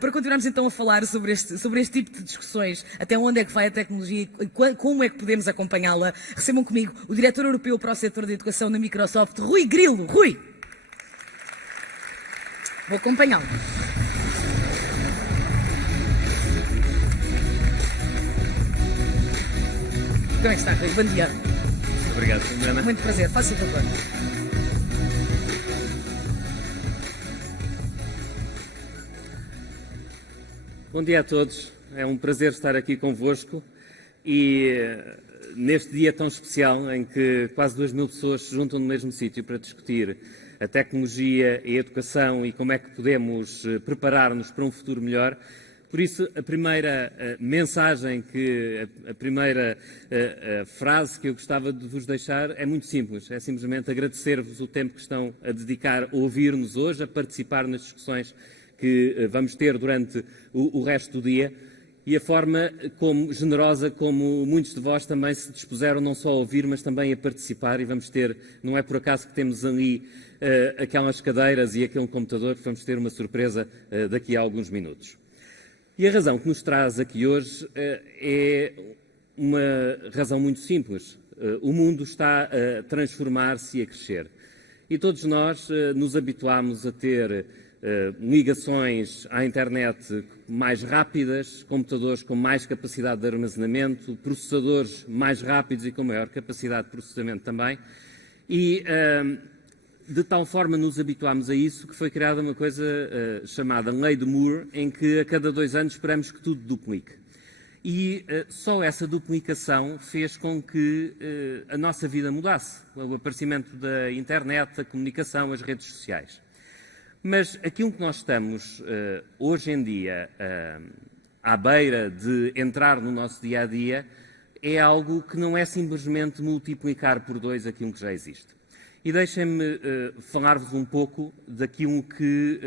para continuarmos então a falar sobre este tipo de discussões, até onde é que vai a tecnologia e como é que podemos acompanhá-la, recebam comigo o diretor europeu para o setor da educação na Microsoft, Rui Grilo. Rui! Vou acompanhá-lo. Como é que está, Rui? Bom dia. Obrigado, Ana. Muito prazer, faça o favor. Bom dia a todos. É um prazer estar aqui convosco e neste dia tão especial em que quase 2.000 pessoas se juntam no mesmo sítio para discutir a tecnologia e a educação e como é que podemos preparar-nos para um futuro melhor. Por isso, a primeira mensagem, a primeira frase que eu gostava de vos deixar é muito simples. É simplesmente agradecer-vos o tempo que estão a dedicar a ouvir-nos hoje, a participar nas discussões que vamos ter durante o resto do dia e a forma generosa como muitos de vós também se dispuseram não só a ouvir, mas também a participar. E vamos ter, não é por acaso que temos ali aquelas cadeiras e aquele computador, que vamos ter uma surpresa daqui a alguns minutos. E a razão que nos traz aqui hoje é uma razão muito simples. O mundo está a transformar-se e a crescer. E todos nós nos habituámos a ter ligações à internet mais rápidas, computadores com mais capacidade de armazenamento, processadores mais rápidos e com maior capacidade de processamento também. E de tal forma nos habituámos a isso que foi criada uma coisa chamada Lei de Moore, em que a cada 2 anos esperamos que tudo duplique. E só essa duplicação fez com que a nossa vida mudasse. O aparecimento da internet, a comunicação, as redes sociais. Mas aquilo que nós estamos hoje em dia à beira de entrar no nosso dia-a-dia é algo que não é simplesmente multiplicar por 2 aquilo que já existe. E deixem-me falar-vos um pouco daquilo que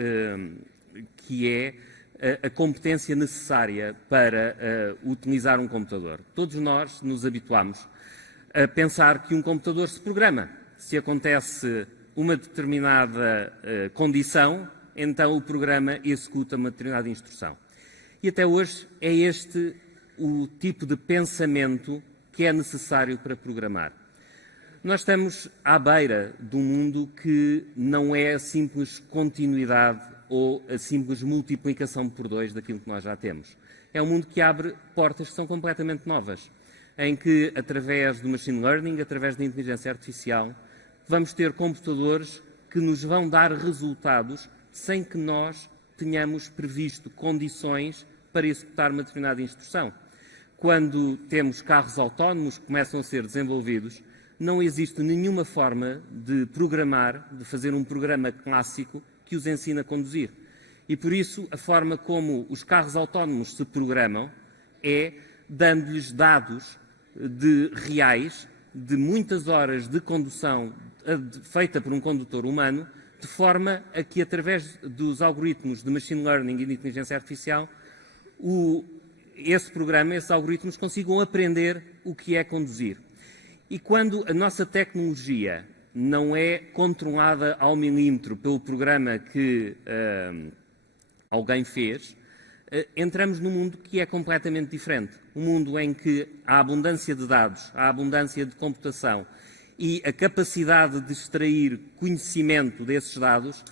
é a competência necessária para utilizar um computador. Todos nós nos habituamos a pensar que um computador se programa. Se acontece uma determinada condição, então o programa executa uma determinada instrução. E até hoje é este o tipo de pensamento que é necessário para programar. Nós estamos à beira de um mundo que não é a simples continuidade ou a simples multiplicação por 2 daquilo que nós já temos. É um mundo que abre portas que são completamente novas, em que, através do machine learning, através da inteligência artificial, vamos ter computadores que nos vão dar resultados sem que nós tenhamos previsto condições para executar uma determinada instrução. Quando temos carros autónomos que começam a ser desenvolvidos, não existe nenhuma forma de programar, de fazer um programa clássico que os ensine a conduzir. E por isso a forma como os carros autónomos se programam é dando-lhes dados reais de muitas horas de condução feita por um condutor humano, de forma a que, através dos algoritmos de machine learning e de inteligência artificial, esses algoritmos consigam aprender o que é conduzir. E quando a nossa tecnologia não é controlada ao milímetro pelo programa que alguém fez, entramos num mundo que é completamente diferente. Um mundo em que a abundância de dados, a abundância de computação e a capacidade de extrair conhecimento desses dados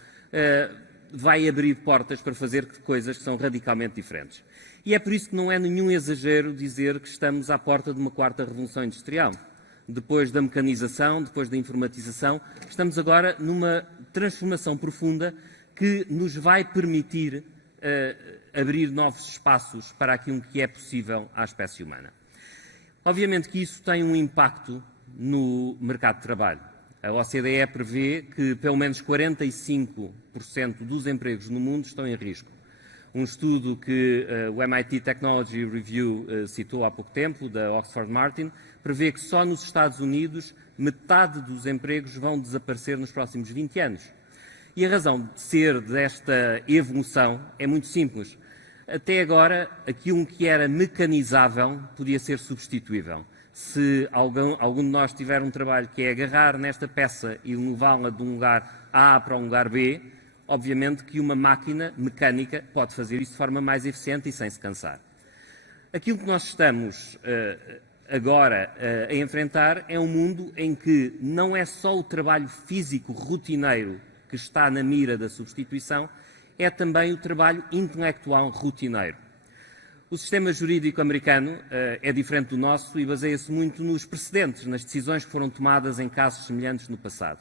vai abrir portas para fazer coisas que são radicalmente diferentes. E é por isso que não é nenhum exagero dizer que estamos à porta de uma 4ª revolução industrial. Depois da mecanização, depois da informatização, estamos agora numa transformação profunda que nos vai permitir abrir novos espaços para aquilo que é possível à espécie humana. Obviamente que isso tem um impacto no mercado de trabalho. A OCDE prevê que pelo menos 45% dos empregos no mundo estão em risco. Um estudo que o MIT Technology Review citou há pouco tempo, da Oxford Martin, prevê que só nos Estados Unidos metade dos empregos vão desaparecer nos próximos 20 anos. E a razão de ser desta evolução é muito simples. Até agora, aquilo que era mecanizável podia ser substituível. Se algum de nós tiver um trabalho que é agarrar nesta peça e levá-la de um lugar A para um lugar B, obviamente, que uma máquina mecânica pode fazer isso de forma mais eficiente e sem se cansar. Aquilo que nós estamos agora a enfrentar é um mundo em que não é só o trabalho físico rotineiro que está na mira da substituição, é também o trabalho intelectual rotineiro. O sistema jurídico americano é diferente do nosso e baseia-se muito nos precedentes, nas decisões que foram tomadas em casos semelhantes no passado.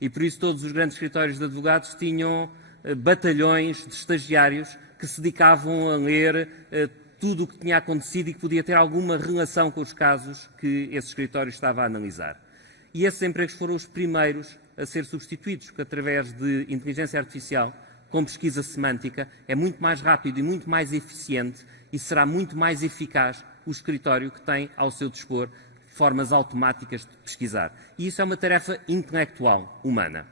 E por isso todos os grandes escritórios de advogados tinham batalhões de estagiários que se dedicavam a ler tudo o que tinha acontecido e que podia ter alguma relação com os casos que esse escritório estava a analisar. E esses empregos foram os primeiros a ser substituídos, porque através de inteligência artificial, com pesquisa semântica, é muito mais rápido e muito mais eficiente e será muito mais eficaz o escritório que tem ao seu dispor formas automáticas de pesquisar. E isso é uma tarefa intelectual, humana.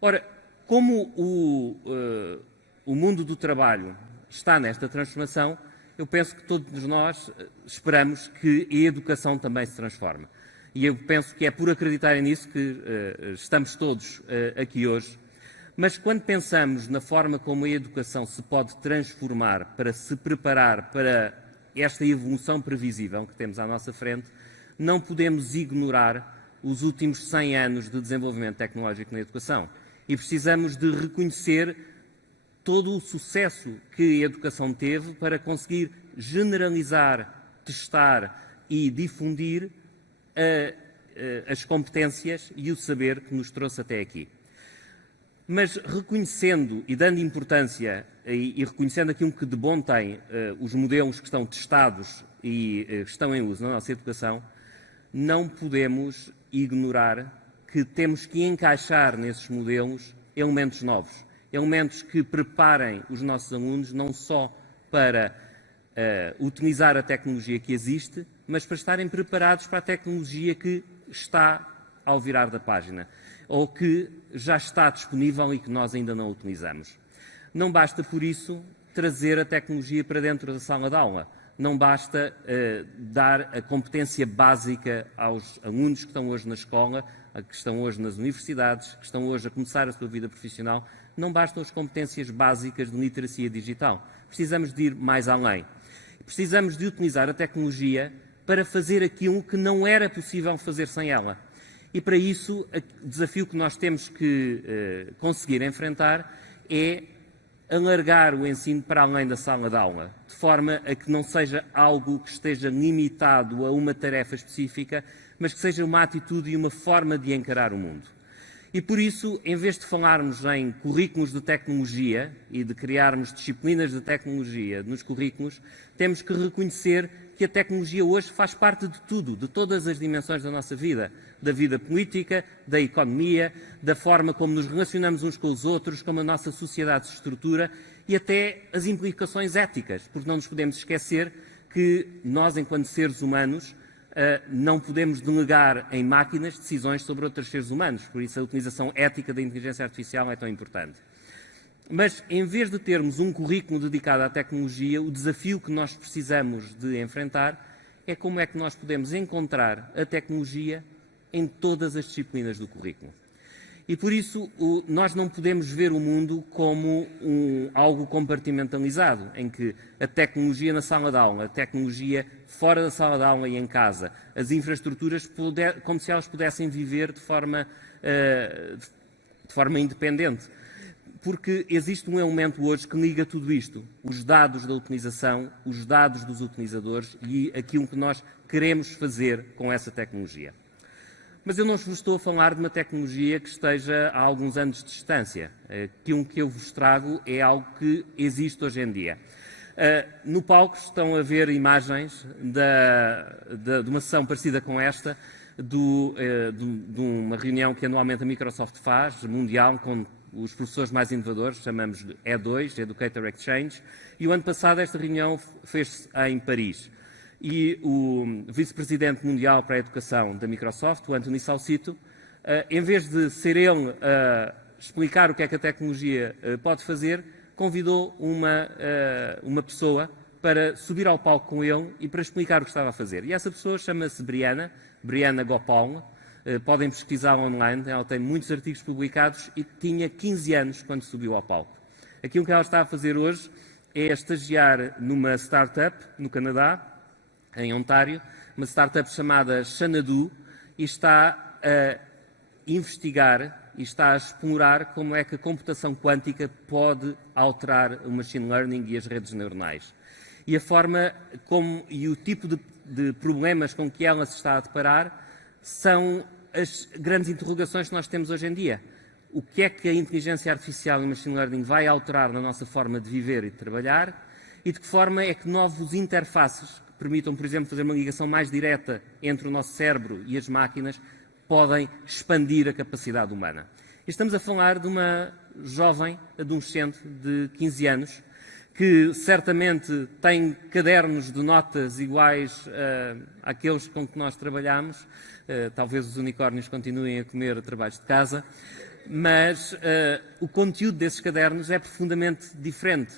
Ora, como o mundo do trabalho está nesta transformação, eu penso que todos nós esperamos que a educação também se transforme. E eu penso que é por acreditarem nisso que estamos todos aqui hoje. Mas quando pensamos na forma como a educação se pode transformar para se preparar para esta evolução previsível que temos à nossa frente, não podemos ignorar os últimos 100 anos de desenvolvimento tecnológico na educação. E precisamos de reconhecer todo o sucesso que a educação teve para conseguir generalizar, testar e difundir as competências e o saber que nos trouxe até aqui. Mas reconhecendo e dando importância e reconhecendo aquilo que de bom tem os modelos que estão testados e estão em uso na nossa educação, não podemos ignorar que temos que encaixar nesses modelos elementos novos, elementos que preparem os nossos alunos não só para utilizar a tecnologia que existe, mas para estarem preparados para a tecnologia que está ao virar da página, ou que já está disponível e que nós ainda não utilizamos. Não basta, por isso, trazer a tecnologia para dentro da sala de aula. Não basta dar a competência básica aos alunos que estão hoje na escola, que estão hoje nas universidades, que estão hoje a começar a sua vida profissional. Não bastam as competências básicas de literacia digital. Precisamos de ir mais além. Precisamos de utilizar a tecnologia para fazer aquilo que não era possível fazer sem ela. E para isso, o desafio que nós temos que conseguir enfrentar é alargar o ensino para além da sala de aula, de forma a que não seja algo que esteja limitado a uma tarefa específica, mas que seja uma atitude e uma forma de encarar o mundo. E por isso, em vez de falarmos em currículos de tecnologia e de criarmos disciplinas de tecnologia nos currículos, temos que reconhecer que a tecnologia hoje faz parte de tudo, de todas as dimensões da nossa vida, da vida política, da economia, da forma como nos relacionamos uns com os outros, como a nossa sociedade se estrutura e até as implicações éticas, porque não nos podemos esquecer que nós, enquanto seres humanos, não podemos delegar em máquinas decisões sobre outros seres humanos, por isso a utilização ética da inteligência artificial é tão importante. Mas, em vez de termos um currículo dedicado à tecnologia, o desafio que nós precisamos de enfrentar é como é que nós podemos encontrar a tecnologia em todas as disciplinas do currículo. E, por isso, nós não podemos ver o mundo como algo compartimentalizado, em que a tecnologia na sala de aula, a tecnologia fora da sala de aula e em casa, as infraestruturas, como se elas pudessem viver de forma independente. Porque existe um elemento hoje que liga tudo isto, os dados da utilização, os dados dos utilizadores e aquilo que nós queremos fazer com essa tecnologia. Mas eu não vos estou a falar de uma tecnologia que esteja a alguns anos de distância. Aquilo que eu vos trago é algo que existe hoje em dia. No palco estão a ver imagens de uma sessão parecida com esta, de uma reunião que anualmente a Microsoft faz, mundial, com os professores mais inovadores, chamamos de E2, Educator Exchange, e o ano passado esta reunião fez-se em Paris. E o vice-presidente mundial para a educação da Microsoft, o Anthony Saucito, em vez de ser ele a explicar o que é que a tecnologia pode fazer, convidou uma pessoa para subir ao palco com ele e para explicar o que estava a fazer. E essa pessoa chama-se Brianna Gopal, Podem pesquisá-la online, ela tem muitos artigos publicados e tinha 15 anos quando subiu ao palco. Aquilo que ela está a fazer hoje é estagiar numa startup no Canadá, em Ontário, uma startup chamada Xanadu, e está a investigar e está a explorar como é que a computação quântica pode alterar o machine learning e as redes neuronais. E a forma como e o tipo de problemas com que ela se está a deparar são as grandes interrogações que nós temos hoje em dia. O que é que a inteligência artificial e o machine learning vai alterar na nossa forma de viver e de trabalhar e de que forma é que novos interfaces que permitam, por exemplo, fazer uma ligação mais direta entre o nosso cérebro e as máquinas podem expandir a capacidade humana. E estamos a falar de uma jovem adolescente de 15 anos que certamente tem cadernos de notas iguais àqueles com que nós trabalhamos. Talvez os unicórnios continuem a comer trabalhos de casa, mas o conteúdo desses cadernos é profundamente diferente.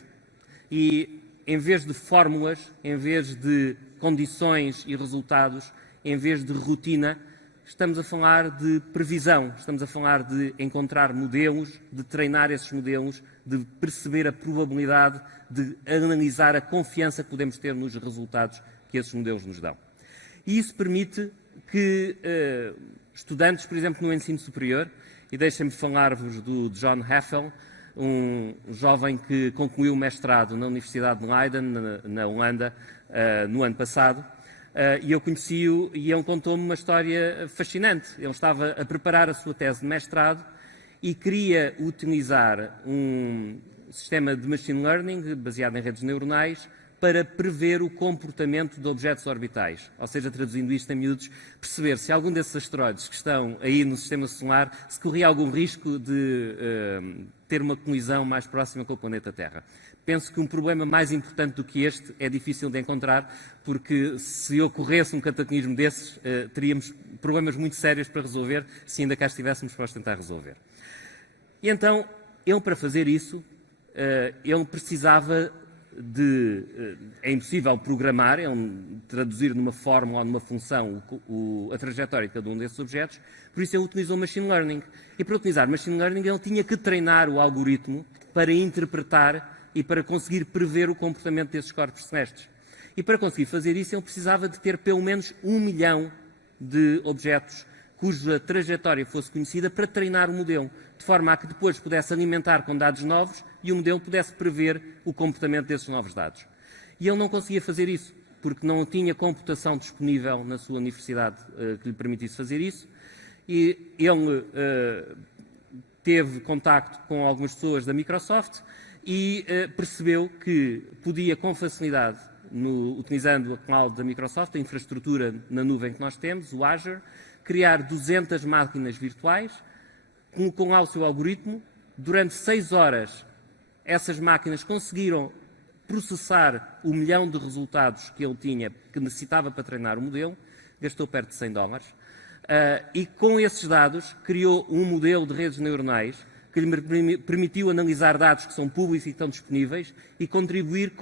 E em vez de fórmulas, em vez de condições e resultados, em vez de rotina, estamos a falar de previsão, estamos a falar de encontrar modelos, de treinar esses modelos, de perceber a probabilidade, de analisar a confiança que podemos ter nos resultados que esses modelos nos dão. E isso permite que estudantes, por exemplo, no ensino superior, e deixem-me falar-vos do John Heffel, um jovem que concluiu o mestrado na Universidade de Leiden, na Holanda, no ano passado, e eu conheci-o e ele contou-me uma história fascinante. Ele estava a preparar a sua tese de mestrado e queria utilizar um sistema de machine learning baseado em redes neuronais para prever o comportamento de objetos orbitais. Ou seja, traduzindo isto em miúdos, perceber se algum desses asteroides que estão aí no Sistema Solar se corria algum risco de ter uma colisão mais próxima com o planeta Terra. Penso que um problema mais importante do que este é difícil de encontrar, porque se ocorresse um cataclismo desses, teríamos problemas muito sérios para resolver, se ainda cá estivéssemos para os tentar resolver. E então, ele para fazer isso, ele precisava é impossível programar, traduzir numa fórmula ou numa função a trajetória de cada um desses objetos, por isso ele utilizou machine learning. E para utilizar machine learning ele tinha que treinar o algoritmo para interpretar e para conseguir prever o comportamento desses corpos celestes. E para conseguir fazer isso ele precisava de ter pelo menos 1 milhão de objetos cuja trajetória fosse conhecida para treinar o modelo, de forma a que depois pudesse alimentar com dados novos e o modelo pudesse prever o comportamento desses novos dados. E ele não conseguia fazer isso, porque não tinha computação disponível na sua universidade que lhe permitisse fazer isso, e ele teve contacto com algumas pessoas da Microsoft e percebeu que podia com facilidade, utilizando a cloud da Microsoft, a infraestrutura na nuvem que nós temos, o Azure, criar 200 máquinas virtuais, com lá o seu algoritmo. Durante 6 horas, essas máquinas conseguiram processar 1 milhão de resultados que ele tinha, que necessitava para treinar o modelo, gastou perto de $100. E com esses dados, criou um modelo de redes neuronais que lhe permitiu analisar dados que são públicos e que estão disponíveis e contribuir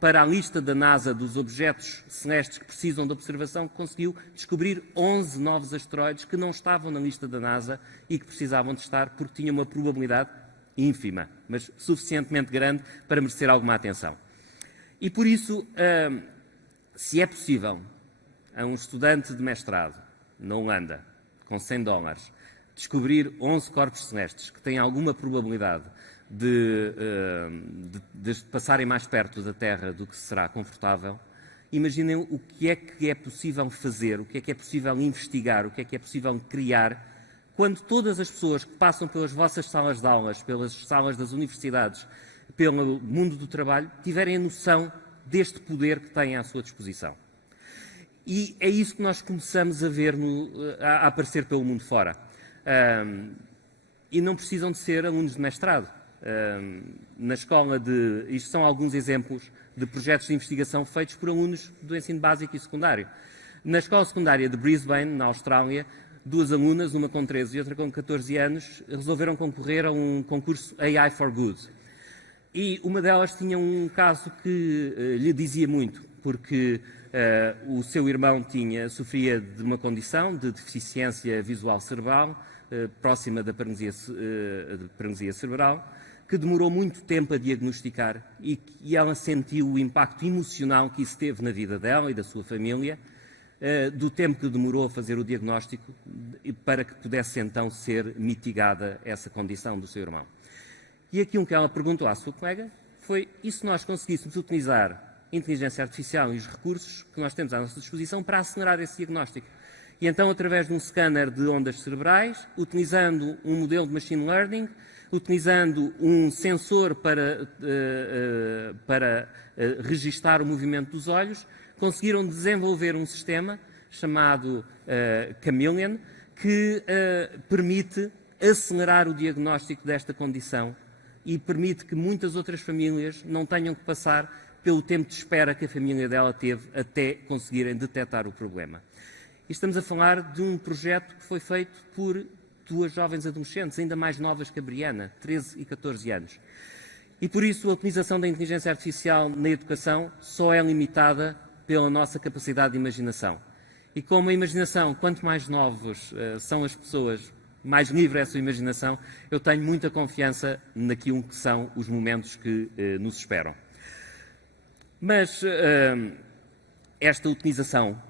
para a lista da NASA dos objetos celestes que precisam de observação, que conseguiu descobrir 11 novos asteroides que não estavam na lista da NASA e que precisavam de estar porque tinham uma probabilidade ínfima, mas suficientemente grande para merecer alguma atenção. E por isso, se é possível a um estudante de mestrado na Holanda, com $100, descobrir 11 corpos celestes que têm alguma probabilidade de passarem mais perto da Terra do que será confortável, imaginem o que é possível fazer, o que é possível investigar, o que é possível criar, quando todas as pessoas que passam pelas vossas salas de aulas, pelas salas das universidades, pelo mundo do trabalho, tiverem a noção deste poder que têm à sua disposição. E é isso que nós começamos a ver a aparecer pelo mundo fora. E não precisam de ser alunos de mestrado. Na escola isto são alguns exemplos de projetos de investigação feitos por alunos do ensino básico e secundário. Na escola secundária de Brisbane, na Austrália, 2 alunas, uma com 13 e outra com 14 anos, resolveram concorrer a um concurso AI for Good. E uma delas tinha um caso que lhe dizia muito, porque O seu irmão sofria de uma condição de deficiência visual cerebral, próxima da paralisia cerebral, que demorou muito tempo a diagnosticar e ela sentiu o impacto emocional que isso teve na vida dela e da sua família, do tempo que demorou a fazer o diagnóstico para que pudesse então ser mitigada essa condição do seu irmão. E aquilo que ela perguntou à sua colega foi: e se nós conseguíssemos utilizar a inteligência artificial e os recursos que nós temos à nossa disposição para acelerar esse diagnóstico? E então, através de um scanner de ondas cerebrais, utilizando um modelo de machine learning, utilizando um sensor para registar o movimento dos olhos, conseguiram desenvolver um sistema chamado Chameleon, que permite acelerar o diagnóstico desta condição e permite que muitas outras famílias não tenham que passar pelo tempo de espera que a família dela teve até conseguirem detectar o problema. E estamos a falar de um projeto que foi feito por duas jovens adolescentes, ainda mais novas que a Briana, 13 e 14 anos. E por isso a utilização da inteligência artificial na educação só é limitada pela nossa capacidade de imaginação. E como a imaginação, quanto mais novos são as pessoas, mais livre é a sua imaginação, eu tenho muita confiança naquilo que são os momentos que nos esperam. Mas esta utilização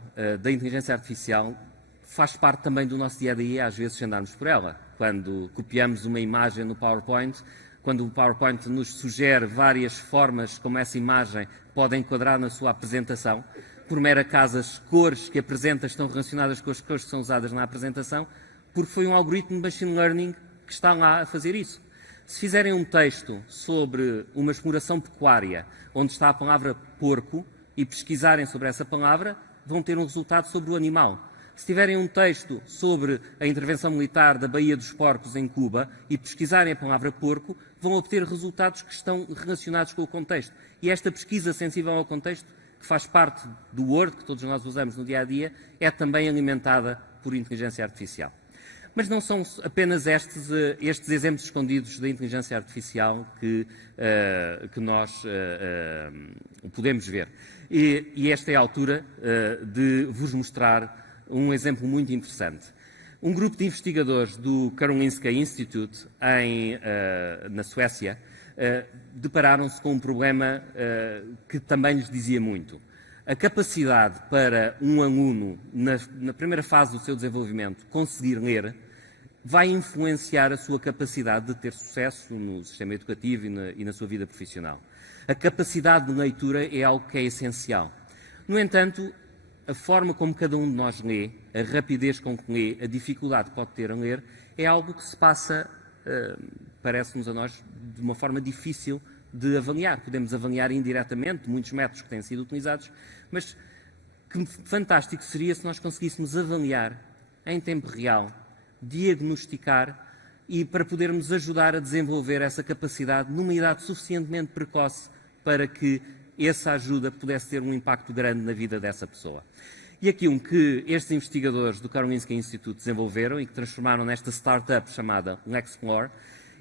da inteligência artificial faz parte também do nosso dia-a-dia, às vezes, andarmos por ela. Quando copiamos uma imagem no PowerPoint, quando o PowerPoint nos sugere várias formas como essa imagem pode enquadrar na sua apresentação, por mero acaso as cores que apresenta estão relacionadas com as cores que são usadas na apresentação, porque foi um algoritmo de machine learning que está lá a fazer isso. Se fizerem um texto sobre uma exploração pecuária, onde está a palavra porco, e pesquisarem sobre essa palavra, vão ter um resultado sobre o animal. Se tiverem um texto sobre a intervenção militar da Baía dos Porcos em Cuba e pesquisarem a palavra porco, vão obter resultados que estão relacionados com o contexto. E esta pesquisa sensível ao contexto, que faz parte do Word, que todos nós usamos no dia-a-dia, é também alimentada por inteligência artificial. Mas não são apenas estes exemplos escondidos da inteligência artificial que nós podemos ver. E esta é a altura de vos mostrar um exemplo muito interessante. Um grupo de investigadores do Karolinska Institute, na Suécia, depararam-se com um problema que também lhes dizia muito. A capacidade para um aluno, na primeira fase do seu desenvolvimento, conseguir ler, vai influenciar a sua capacidade de ter sucesso no sistema educativo e na sua vida profissional. A capacidade de leitura é algo que é essencial. No entanto, a forma como cada um de nós lê, a rapidez com que lê, a dificuldade que pode ter a ler, é algo que se passa, parece-nos a nós, de uma forma difícil de avaliar. Podemos avaliar indiretamente muitos métodos que têm sido utilizados, mas que fantástico seria se nós conseguíssemos avaliar em tempo real, diagnosticar e para podermos ajudar a desenvolver essa capacidade numa idade suficientemente precoce para que essa ajuda pudesse ter um impacto grande na vida dessa pessoa. E aquilo que estes investigadores do Karolinska Institute desenvolveram e que transformaram nesta startup chamada Lexplore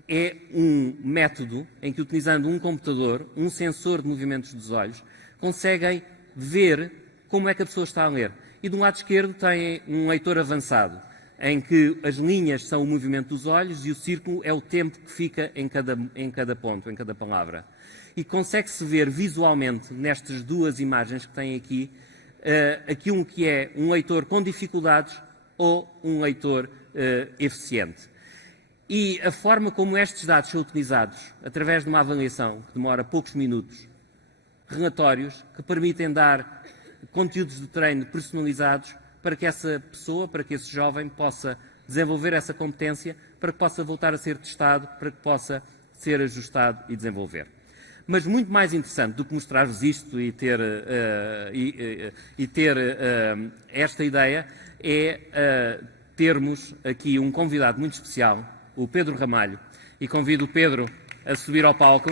é um método em que, utilizando um computador, um sensor de movimentos dos olhos, conseguem ver como é que a pessoa está a ler. E do lado esquerdo tem um leitor avançado, em que as linhas são o movimento dos olhos e o círculo é o tempo que fica em cada ponto, em cada palavra. E consegue-se ver visualmente, nestas duas imagens que tem aqui, aquilo que é um leitor com dificuldades ou um leitor eficiente. E a forma como estes dados são utilizados, através de uma avaliação que demora poucos minutos, relatórios que permitem dar conteúdos de treino personalizados para que essa pessoa, para que esse jovem possa desenvolver essa competência, para que possa voltar a ser testado, para que possa ser ajustado e desenvolver. Mas muito mais interessante do que mostrar-vos isto e ter esta ideia é termos aqui um convidado muito especial, o Pedro Ramalho, e convido o Pedro a subir ao palco.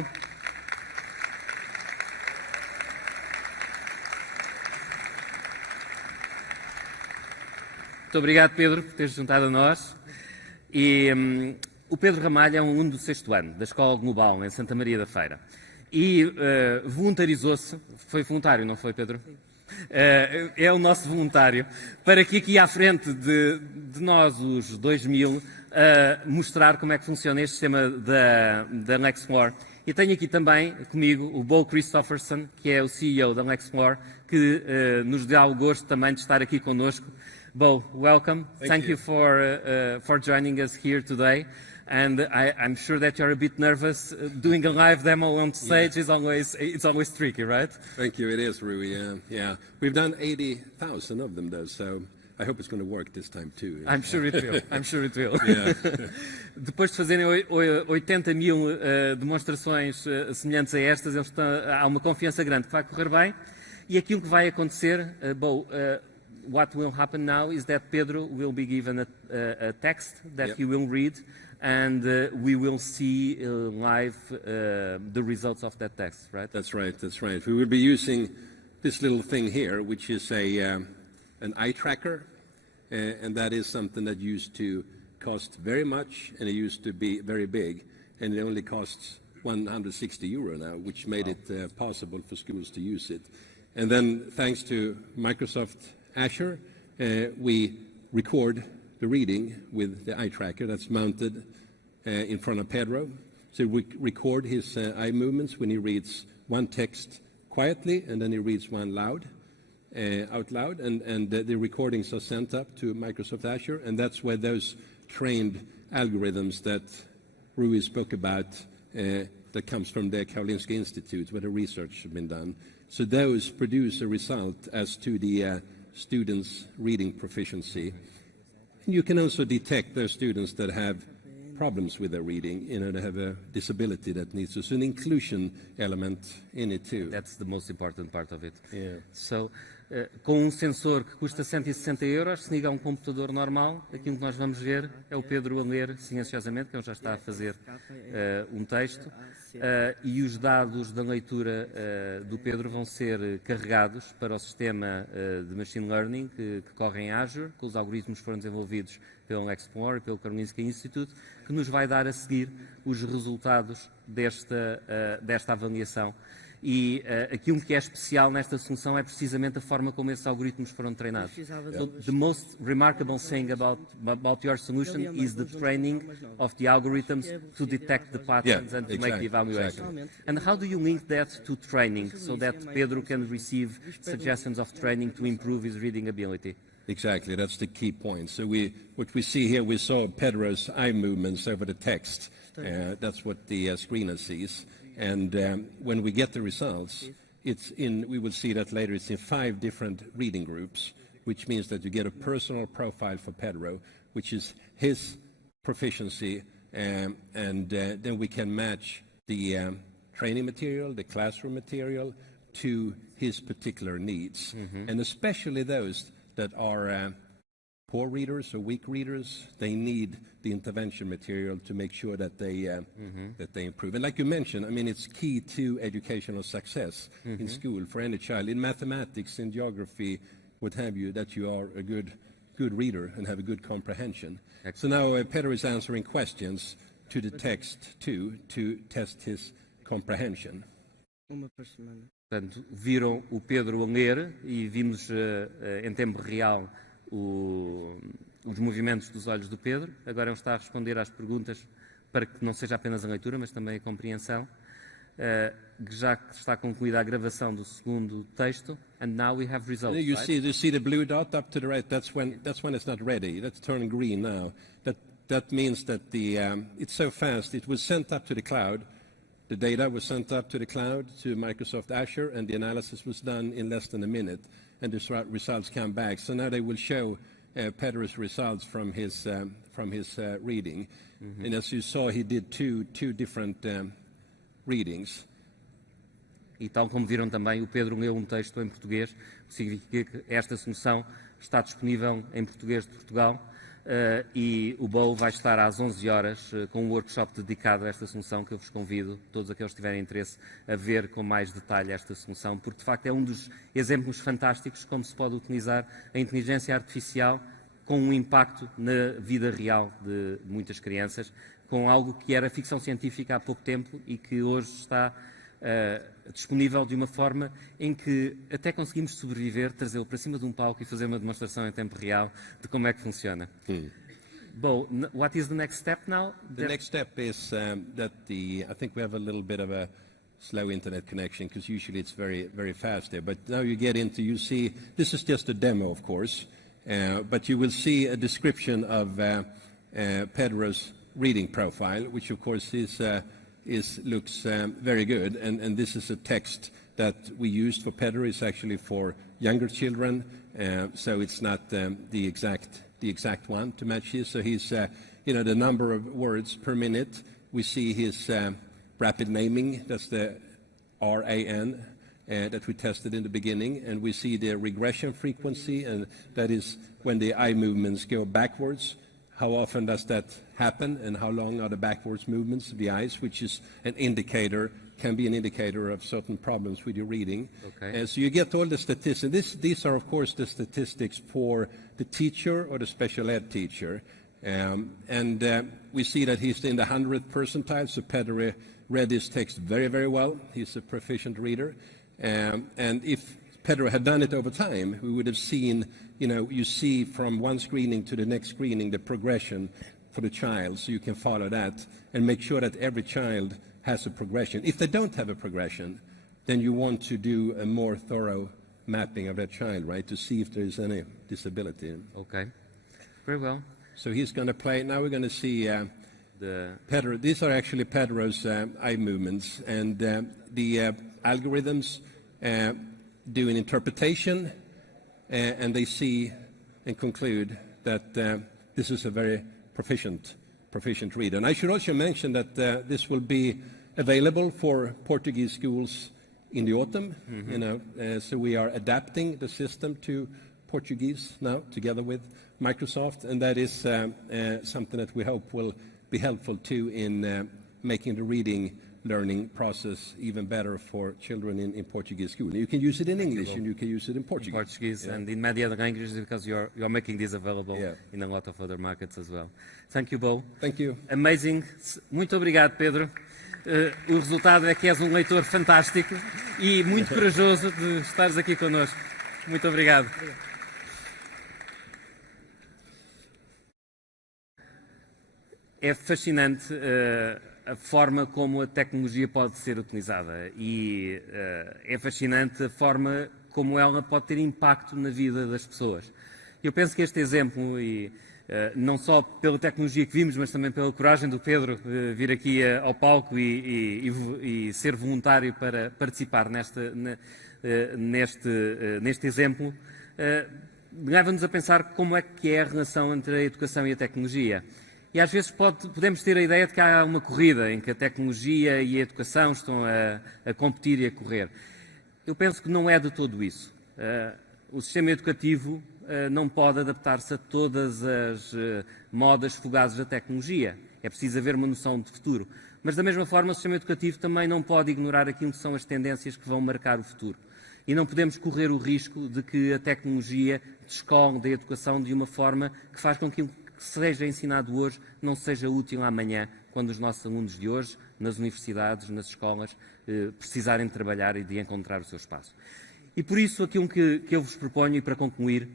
Muito obrigado, Pedro, por teres juntado a nós. E o Pedro Ramalho é um aluno do 6º ano da Escola Global, em Santa Maria da Feira. E voluntarizou-se, foi voluntário, não foi, Pedro? é o nosso voluntário, para que aqui à frente de nós, os 2000, mostrar como é que funciona este sistema da Lexmore. E tenho aqui também comigo o Bo Christofferson, que é o CEO da Lexmore, que nos dá o gosto também de estar aqui connosco. Bo, welcome. Thank you for joining us here today. And I'm sure that you're a bit nervous. Doing a live demo on stage is always tricky, right? Thank you. It is, Rui. Yeah. We've done 80,000 of them, though, so I hope it's going to work this time, too. I'm sure it will. I'm sure it will. Yeah. Depois de fazerem 80 mil demonstrações semelhantes a estas, há uma confiança grande que vai correr bem. E aquilo que vai acontecer, what will happen now is that Pedro will be given a text that he will read, and we will see live the results of that text, right? That's right. That's right. We will be using this little thing here, which is an eye tracker, and that is something that used to cost very much, and it used to be very big, and it only costs €160 now, which made it possible for schools to use it. And then, thanks to Microsoft Azure, we record the reading with the eye tracker that's mounted in front of Pedro. So we record his eye movements when he reads one text quietly, and then he reads one out loud, and the recordings are sent up to Microsoft Azure, and that's where those trained algorithms that Rui spoke about that comes from the Karolinska Institute, where the research has been done. So those produce a result as to the students' reading proficiency. And you can also detect those students that have problems with their reading, they have a disability that needs to, so an inclusion element in it too. That's the most important part of it. Yeah. So, com sensor que custa €160, se liga a computador normal, aquilo que nós vamos ver é o Pedro a ler silenciosamente, que ele já está a fazer texto, e os dados da leitura do Pedro vão ser carregados para o sistema de Machine Learning que corre em Azure, que os algoritmos foram desenvolvidos pelo Lexmore e pelo Karolinska Institute, que nos vai dar a seguir os resultados desta avaliação. E aquilo que é especial nesta solução é precisamente a forma como esses algoritmos foram treinados. So the most remarkable thing about your solution is the training of the algorithms to detect the patterns and to make the evaluation. Exactly. And how do you link that to training so that Pedro can receive suggestions of training to improve his reading ability? Exactly, that's the key point. So what we see here, we saw Pedro's eye movements over the text. That's what the screener sees. And when we get the results, we will see that later, it's in 5 different reading groups, which means that you get a personal profile for Pedro, which is his proficiency, and then we can match the training material, the classroom material, to his particular needs. Mm-hmm. And especially those that are poor readers or weak readers, they need the intervention material to make sure that they improve. And like you mentioned, I mean, it's key to educational success in school for any child. In mathematics, in geography, what have you, that you are a good reader and have a good comprehension. Excellent. So now Pedro is answering questions to the text too, to test his comprehension. Portanto, viram o Pedro a ler e vimos em tempo real os movimentos dos olhos do Pedro. Agora ele está a responder às perguntas para que não seja apenas a leitura, mas também a compreensão. Já que está concluída a gravação do segundo texto, and now we have results. You see the blue dot up to the right. That's when it's not ready. That's turning green now. That means that it's so fast. It was sent up to the cloud. The data was sent up to the cloud, to Microsoft Azure, and the analysis was done in less than a minute, and the results come back. So now they will show Pedro's results from his reading. Mm-hmm. And as you saw, he did two different readings. E tal como viram também, o Pedro leu texto em português, o que significa que esta solução está disponível em português de Portugal. E o Bo vai estar às 11 horas com um workshop dedicado a esta solução, que eu vos convido, todos aqueles que tiverem interesse, a ver com mais detalhe esta solução, porque de facto é um dos exemplos fantásticos como se pode utilizar a inteligência artificial com um impacto na vida real de muitas crianças, com algo que era ficção científica há pouco tempo e que hoje está disponível de uma forma em que até conseguimos sobreviver, trazê-lo para cima de um palco e fazer uma demonstração em tempo real de como é que funciona. Bo, what is the next step now? The next step is I think we have a little bit of a slow internet connection because usually it's very, very fast there. But now you get into, you see, this is just a demo, of course, but you will see a description of Pedro's reading profile, which of course looks very good. And this is a text that we used for Pedro. It's actually for younger children, so it's not the exact one to match his. So he's, the number of words per minute. We see his rapid naming, that's the RAN that we tested in the beginning, and we see the regression frequency, and that is when the eye movements go backwards. How often does that happen, and how long are the backwards movements of the eyes, which is an indicator, can be an indicator of certain problems with your reading. Okay. So you get all the statistics. These are, of course, the statistics for the teacher or the special ed teacher. We see that he's in the 100th percentile, so Pedro read this text very, very well. He's a proficient reader. And if Pedro had done it over time, we would have seen, you see from one screening to the next screening the progression for the child, so you can follow that and make sure that every child has a progression. If they don't have a progression, then you want to do a more thorough mapping of that child, right, to see if there's any disability. Okay, very well. So he's going to play. Now we're going to see Pedro. These are actually Pedro's eye movements, and the algorithms do an interpretation, and they see and conclude that this is a very proficient reader. And I should also mention that this will be available for Portuguese schools in the autumn. So we are adapting the system to Portuguese now, together with Microsoft, and that is something that we hope will be helpful too in making the reading learning process even better for children in Portuguese school. You can use it in English and you can use it in Portuguese. Portuguese and in many other languages, because you're making this available in a lot of other markets as well. Thank you, Bo. Thank you. Amazing. Muito obrigado, Pedro. O resultado é que és um leitor fantástico e muito corajoso de estares aqui connosco. Muito obrigado. É fascinante a forma como a tecnologia pode ser utilizada e é fascinante a forma como ela pode ter impacto na vida das pessoas. Eu penso que este exemplo, e não só pela tecnologia que vimos, mas também pela coragem do Pedro vir aqui ao palco e ser voluntário para participar neste exemplo, leva-nos a pensar como é que é a relação entre a educação e a tecnologia. E às vezes podemos ter a ideia de que há uma corrida em que a tecnologia e a educação estão a competir e a correr. Eu penso que não é de todo isso. O sistema educativo não pode adaptar-se a todas as modas fugazes da tecnologia. É preciso haver uma noção de futuro. Mas da mesma forma, o sistema educativo também não pode ignorar aquilo que são as tendências que vão marcar o futuro. E não podemos correr o risco de que a tecnologia descole da educação de uma forma que faz com que seja ensinado hoje não seja útil amanhã, quando os nossos alunos de hoje, nas universidades, nas escolas, precisarem de trabalhar e de encontrar o seu espaço. E por isso aquilo que eu vos proponho, e para concluir,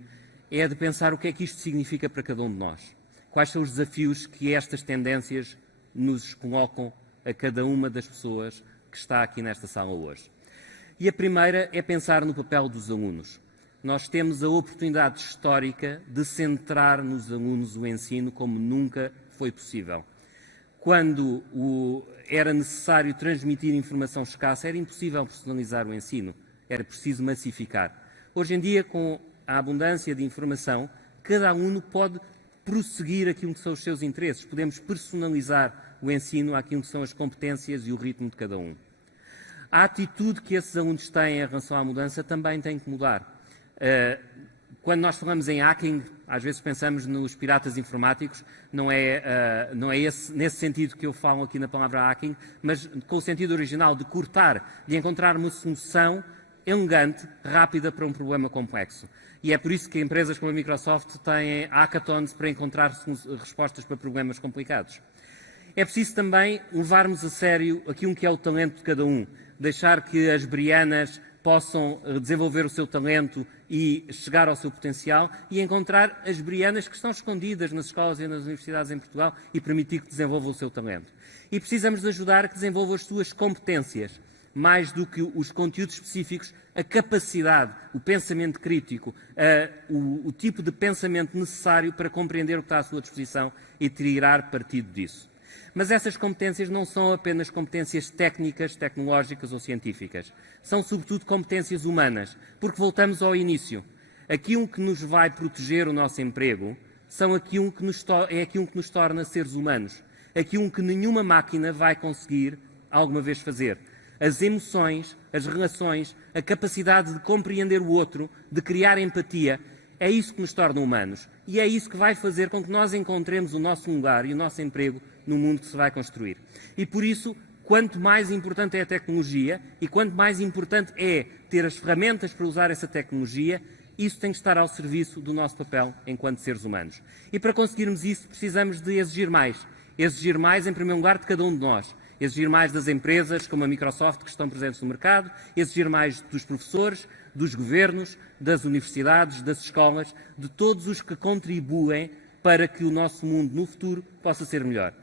é de pensar o que é que isto significa para cada um de nós. Quais são os desafios que estas tendências nos colocam a cada uma das pessoas que está aqui nesta sala hoje. E a primeira é pensar no papel dos alunos. Nós temos a oportunidade histórica de centrar nos alunos o ensino como nunca foi possível. Quando era necessário transmitir informação escassa, era impossível personalizar o ensino, era preciso massificar. Hoje em dia, com a abundância de informação, cada aluno pode prosseguir aquilo que são os seus interesses. Podemos personalizar o ensino àquilo que são as competências e o ritmo de cada um. A atitude que esses alunos têm em relação à mudança também tem que mudar. Quando nós falamos em hacking, às vezes pensamos nos piratas informáticos, não é nesse sentido que eu falo aqui na palavra hacking, mas com o sentido original de cortar, de encontrar uma solução elegante, rápida para um problema complexo. E é por isso que empresas como a Microsoft têm hackathons para encontrar respostas para problemas complicados. É preciso também levarmos a sério aquilo que é o talento de cada um. deixar que as Brianas possam desenvolver o seu talento e chegar ao seu potencial e encontrar as Brianas que estão escondidas nas escolas e nas universidades em Portugal e permitir que desenvolvam o seu talento. E precisamos de ajudar a que desenvolvam as suas competências, mais do que os conteúdos específicos, a capacidade, o pensamento crítico, o tipo de pensamento necessário para compreender o que está à sua disposição e tirar partido disso. Mas essas competências não são apenas competências técnicas, tecnológicas ou científicas. São, sobretudo, competências humanas, porque voltamos ao início. Aquilo que nos vai proteger o nosso emprego é aquilo que nos torna seres humanos. Aquilo que nenhuma máquina vai conseguir alguma vez fazer. As emoções, as relações, a capacidade de compreender o outro, de criar empatia, é isso que nos torna humanos. E é isso que vai fazer com que nós encontremos o nosso lugar e o nosso emprego no mundo que se vai construir. E por isso, quanto mais importante é a tecnologia e quanto mais importante é ter as ferramentas para usar essa tecnologia, isso tem que estar ao serviço do nosso papel enquanto seres humanos. E para conseguirmos isso, precisamos de exigir mais. Exigir mais, em primeiro lugar, de cada um de nós. Exigir mais das empresas, como a Microsoft, que estão presentes no mercado, exigir mais dos professores, dos governos, das universidades, das escolas, de todos os que contribuem para que o nosso mundo no futuro possa ser melhor.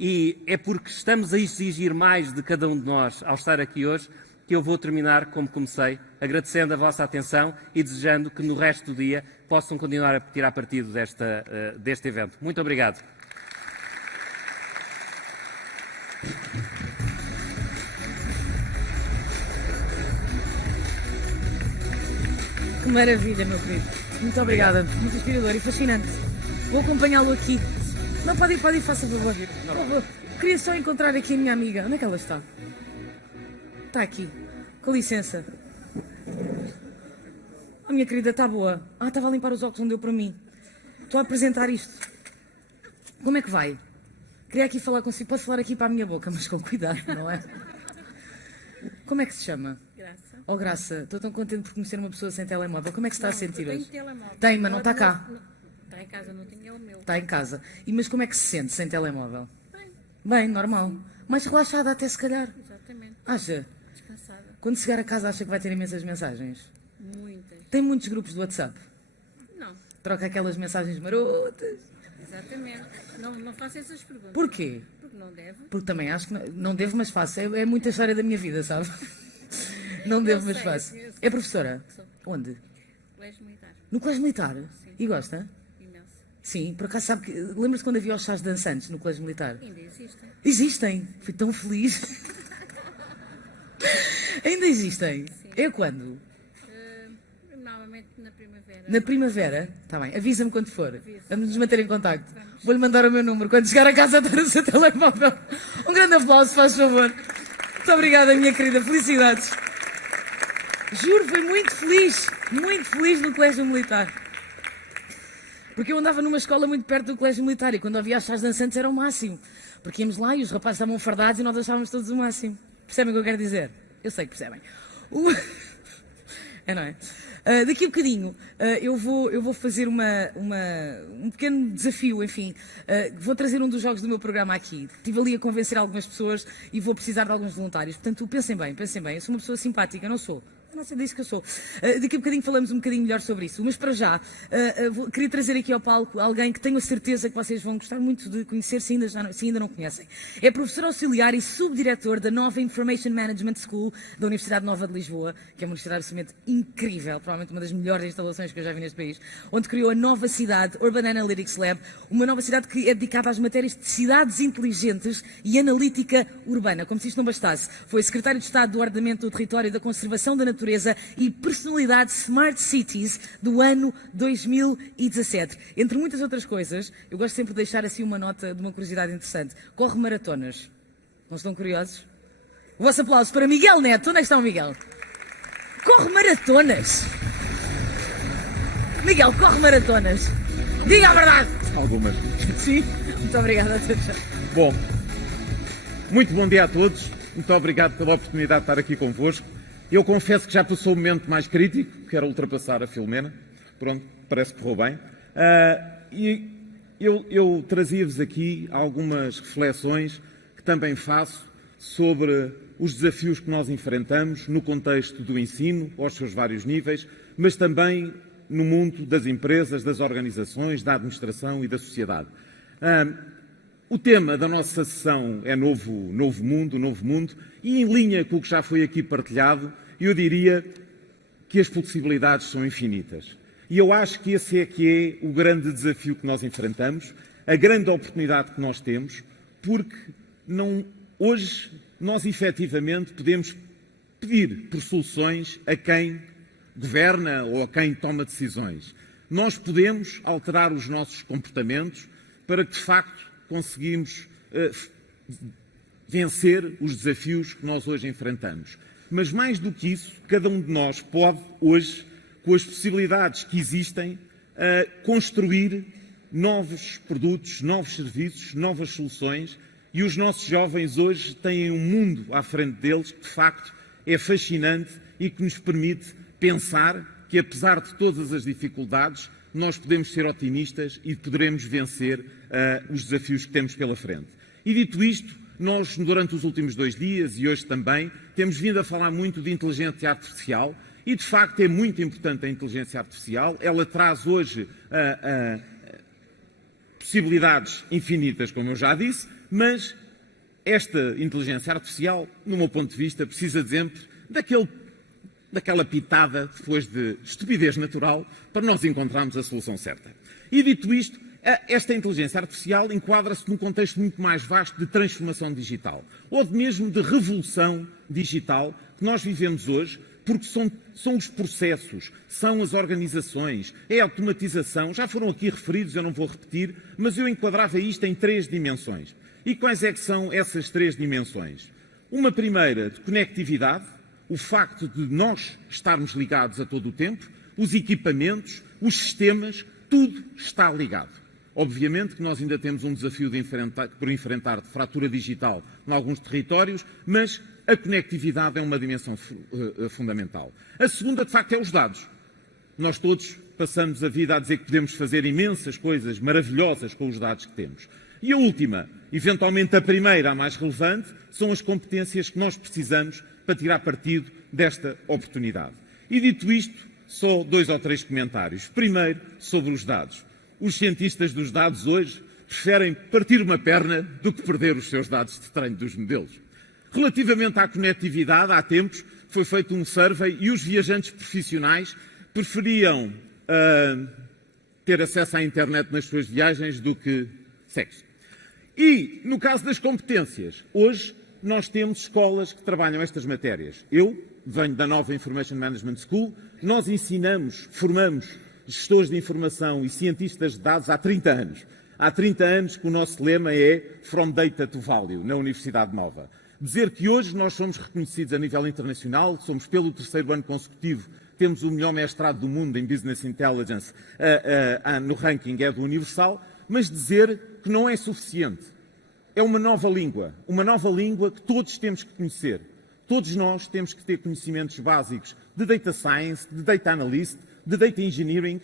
E é porque estamos a exigir mais de cada um de nós ao estar aqui hoje que eu vou terminar como comecei, agradecendo a vossa atenção e desejando que no resto do dia possam continuar a tirar partido deste evento. Muito obrigado. Que maravilha, meu querido. Muito obrigada. Muito inspirador e fascinante. Vou acompanhá-lo aqui. Não, pode ir, faça favor. Por favor. Queria só encontrar aqui a minha amiga. Onde é que ela está? Está aqui. Com licença. Oh, minha querida, está boa. Estava a limpar os óculos, não deu para mim. Estou a apresentar isto. Como é que vai? Queria aqui falar consigo. Posso falar aqui para a minha boca, mas com cuidado, não é? Como é que se chama? Graça. Oh, Graça, estou tão contente por conhecer uma pessoa sem telemóvel. Como é que se está a sentir eu tenho hoje? telemóvel. Tem, mas não está cá. Está em casa, não tenho, é o meu. Está em casa. Mas como é que se sente sem telemóvel? Bem, Bem, normal. Mais relaxada até se calhar. exatamente. Acha? Descansada. Quando chegar a casa acha que vai ter imensas mensagens? Muitas. Tem muitos grupos de WhatsApp. Não, Troca aquelas mensagens marotas. exatamente. Não faço essas perguntas. Porquê? Porque não deve. Porque também acho que não devo, mas faço. É muita história da minha vida, sabe? Não devo, mas sei, faço. eu sei. É professora? Sou. Onde? Colégio Militar. No Colégio Militar? E gosta? Imenso. Sim, por acaso sabe que. Lembra-se quando havia os chás dançantes no Colégio Militar? Ainda existem. Existem! Fui tão feliz. Ainda existem? Sim. É quando? Normalmente na primavera. Na primavera? Está bem, avisa-me quando for. Aviso. Vamos nos manter em contacto. Vamos. Vou-lhe mandar o meu número. Quando chegar a casa, está no seu telemóvel. Um grande aplauso, faz favor. Muito obrigada, minha querida. Felicidades. Juro, fui muito feliz no Colégio Militar. Porque eu andava numa escola muito perto do Colégio Militar e quando havia as chás dançantes era o máximo. Porque íamos lá e os rapazes estavam fardados e nós achávamos todos o máximo. Percebem o que eu quero dizer? Eu sei que percebem. É, não é? Daqui a bocadinho eu vou fazer um pequeno desafio, enfim. Vou trazer um dos jogos do meu programa aqui. Estive ali a convencer algumas pessoas e vou precisar de alguns voluntários. Portanto, pensem bem. Eu sou uma pessoa simpática, não sou? Não sei disso que eu sou. Daqui a bocadinho falamos um bocadinho melhor sobre isso. Mas para já, queria trazer aqui ao palco alguém que tenho a certeza que vocês vão gostar muito de conhecer, se ainda não conhecem. É professor auxiliar e subdiretor da nova Information Management School da Universidade Nova de Lisboa, que é uma universidade absolutamente incrível, provavelmente uma das melhores instalações que eu já vi neste país, onde criou a nova cidade, Urban Analytics Lab, uma nova cidade que é dedicada às matérias de cidades inteligentes e analítica urbana. Como se isto não bastasse, foi secretário de Estado do Ordenamento do Território e da Conservação da Natureza e personalidade Smart Cities do ano 2017. Entre muitas outras coisas, eu gosto sempre de deixar assim uma nota de uma curiosidade interessante. Corre maratonas. Não estão curiosos? O vosso aplauso para Miguel Neto. Onde é que está o Miguel? Corre maratonas. Miguel, corre maratonas. Diga a verdade. Algumas. Sim. Muito obrigada a todos. Bom, muito bom dia a todos. Muito obrigado pela oportunidade de estar aqui convosco. Eu confesso que já passou o momento mais crítico, que era ultrapassar a Filomena. Pronto, parece que correu bem. E eu trazia-vos aqui algumas reflexões que também faço sobre os desafios que nós enfrentamos no contexto do ensino, aos seus vários níveis, mas também no mundo das empresas, das organizações, da administração e da sociedade. O tema da nossa sessão é novo mundo, e em linha com o que já foi aqui partilhado, eu diria que as possibilidades são infinitas. E eu acho que esse é que é o grande desafio que nós enfrentamos, a grande oportunidade que nós temos, porque hoje nós efetivamente podemos pedir por soluções a quem governa ou a quem toma decisões. Nós podemos alterar os nossos comportamentos para que, de facto, conseguimos vencer os desafios que nós hoje enfrentamos. Mas, mais do que isso, cada um de nós pode, hoje, com as possibilidades que existem, construir novos produtos, novos serviços, novas soluções, e os nossos jovens hoje têm um mundo à frente deles que, de facto, é fascinante e que nos permite pensar que, apesar de todas as dificuldades, nós podemos ser otimistas e poderemos vencer os desafios que temos pela frente. E dito isto, nós, durante os últimos 2 dias e hoje também, temos vindo a falar muito de inteligência artificial e, de facto, é muito importante a inteligência artificial. Ela traz hoje possibilidades infinitas, como eu já disse, mas esta inteligência artificial, no meu ponto de vista, precisa sempre daquela pitada depois de estupidez natural para nós encontrarmos a solução certa. E dito isto, esta inteligência artificial enquadra-se num contexto muito mais vasto de transformação digital, ou mesmo de revolução digital que nós vivemos hoje, porque são os processos, são as organizações, é a automatização, já foram aqui referidos, eu não vou repetir, mas eu enquadrava isto em 3 dimensões. E quais é que são essas 3 dimensões? Uma primeira de conectividade, o facto de nós estarmos ligados a todo o tempo, os equipamentos, os sistemas, tudo está ligado. Obviamente que nós ainda temos um desafio por enfrentar de fratura digital em alguns territórios, mas a conectividade é uma dimensão fundamental. A segunda, de facto, é os dados. Nós todos passamos a vida a dizer que podemos fazer imensas coisas maravilhosas com os dados que temos. E a última, eventualmente a primeira, a mais relevante, são as competências que nós precisamos para tirar partido desta oportunidade. E dito isto, só 2 ou 3 comentários. Primeiro, sobre os dados. Os cientistas dos dados hoje preferem partir uma perna do que perder os seus dados de treino dos modelos. Relativamente à conectividade, há tempos foi feito um survey e os viajantes profissionais preferiam ter acesso à internet nas suas viagens do que sexo. E, no caso das competências, hoje nós temos escolas que trabalham estas matérias. Eu venho da Nova Information Management School, nós formamos gestores de informação e cientistas de dados há 30 anos. Há 30 anos que o nosso lema é From Data to Value, na Universidade Nova. Dizer que hoje nós somos reconhecidos a nível internacional, somos pelo 3º ano consecutivo, temos o melhor mestrado do mundo em Business Intelligence no ranking do Universal, mas dizer que não é suficiente. É uma nova língua que todos temos que conhecer. Todos nós temos que ter conhecimentos básicos de Data Science, de Data Analyst, de Data Engineering.